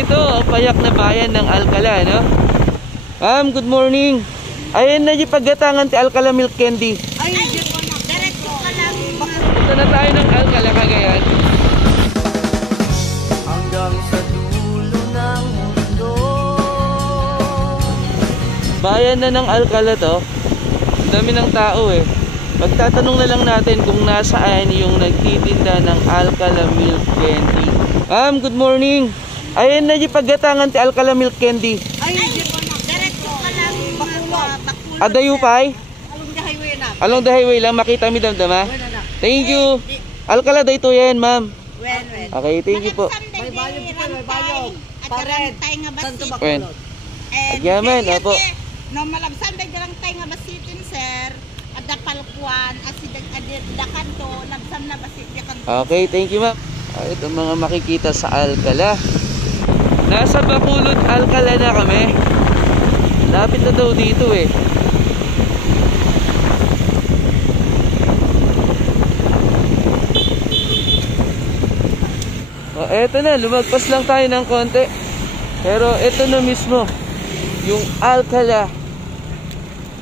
Ganito ang payak na bayan ng Alcala, no? Good morning. Ayan na yung paggatangan ti Alcala Milk Candy. Ay, diretso ka lang. Punta na tayo ng Alcala, Cagayan. Hanggang sa dulo ng mundo. Bayan na ng Alcala to. Ang dami ng tao eh. Magtatanong na lang natin kung nasaan yung nagtitinda ng Alcala Milk Candy. Good morning. Ayan na yung paggatangan ti Alcala Milk Candy. Ay, diretso ka lang. Bakulod. Adayupay? Along the highway na. Along the highway lang, makita mi damdama. Thank you. Alcala dito yan, ma'am. Well. Okay, thank you po. May bayog po, may bayog. Pared. Santo Wen. Bacolod. Agyaman, opo. No, malabsan day darang tay nga basitin, sir. Ada palkuan, asidag adir dakanto, labsam na basit dakanto. Okay, thank you, ma'am. Ito mga makikita sa Alcala. Nasa Bacolod, Alcala na kami. Lapit na daw dito eh. Eto na, lumagpas lang tayo ng konti. Pero eto na mismo, yung Alcala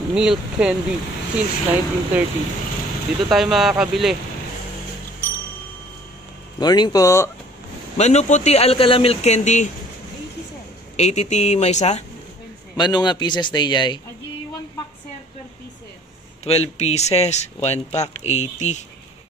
Milk Candy since 1930. Dito tayo makakabili. Morning po. Mano po ti Alcala Milk Candy? 80 ti may sa? Mano nga pieces tayo jay? Aji 1 pack sir, 12 pieces. 12 pieces, 1 pack, 80.